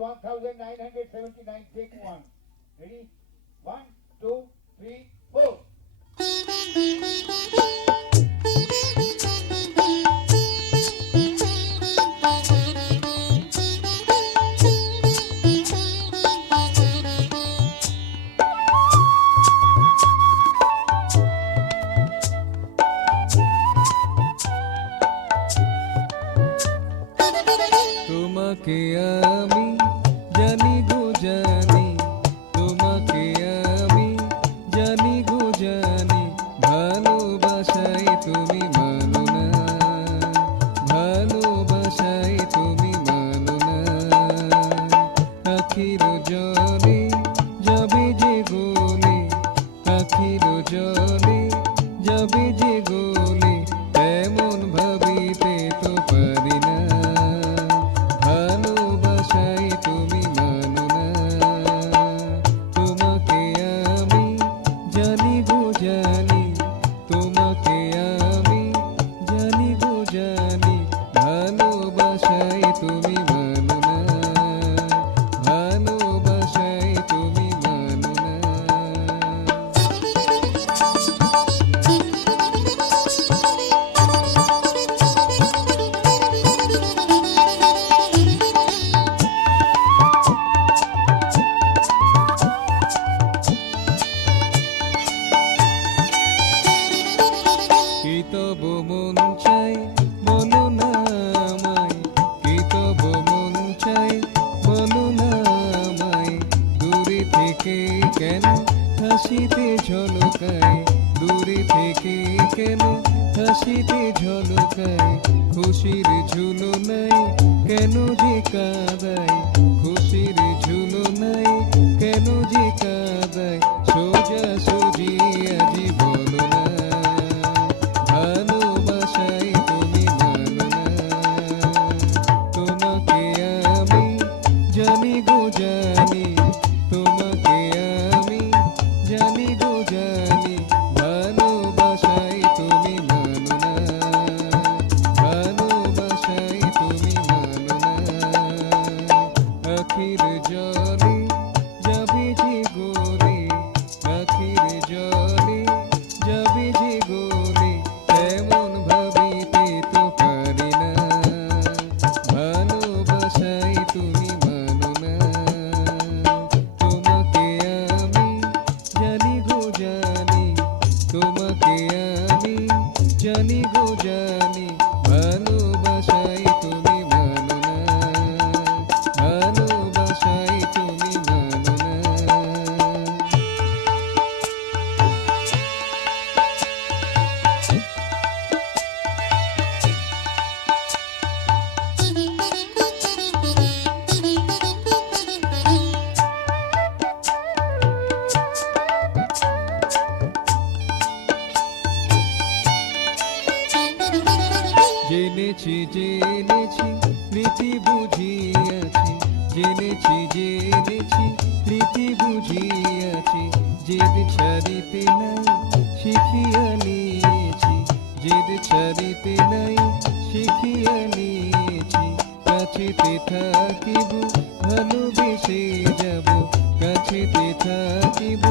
1979. Take one. Ready? 1, 2, 3, 4. তোমাকে আমি জানি গো জানি, তোমাকে আমি জানি গো জানি, ভালোবাসাই তুমি মানো না, ভালোবাসাই তুমি মানো না। আখির জলে যাবে যে গলে, আখির জলে যাবে যে গলে, এমন ভাবিতে তো পারি না, ভালোবাসাই তুমি মানো না। তোমাকে আমি জানি গো জানি, তোমাকে আমি জানি গো জানি, ভালোবাসাই তুমি মানো না, ভালোবাসাই তুমি মানো না। কি তব মন চাই বলো না আমায়, কি তব মন চাই বলো না আমায়, দূরে থেকে কেন হাসিতে ঝলকায়, দূরে থেকে কেন হাসিতে ঝলকায়, খুশির ঝুলো নাই কেন যে কাঁদায়, খুশির ঝুলো নাই কেন যে কাঁদায়, সোজা সুজি আজি বলো না, ভালোবাসাই তুমি মানো না। তোমাকে আমি জানি গো জানি, তোমাকে আমি জানি গো জানি, ভালোবাসাই তুমি মানো না, ভালোবাসাই তুমি মানো না। আখির জলে যাবে যে গলে, আখির জলে যাবে যে গলে, এমন ভাবিতে তো পারি না, ভালোবাসাই তুমি মানো না। তোমাকে আমি জানি গো জানি, তোমাকে আমি জানি গো জানি, ভালোবাসাই তুমি মানো না, ভালোবাসাই তুমি মানো না। জেনেছি জেনেছি রীতি বুঝিয়াছি, জেনেছি জেনেছি রীতি বুঝিয়াছি, জেদ ছাড়িতে নাই শিখিয়া নিয়েছি, জেদ ছাড়িতে নাই শিখিয়া নিয়েছি, কাছেতে থাকিব ভালোবেসে যাব, কাছেতে থাকিব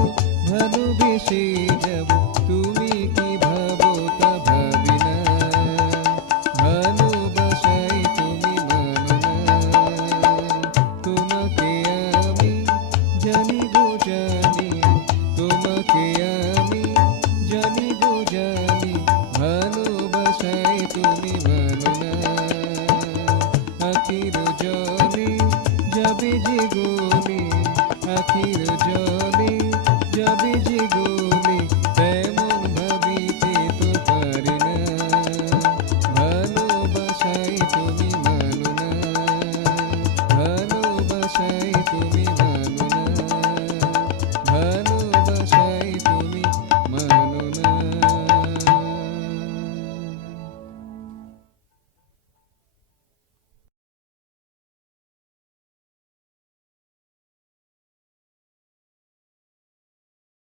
ভালোবেসে যাব, তুমি কি ভাবো তা ভাবি না, ভালোবাসাই তুমি মানো না। তোমাকে আমি জানি গো জানি, তোমাকে আমি জানি গো জানি, ভালোবাসাই তুমি মানো না। আখির জলে যাবে যে গলে, আখির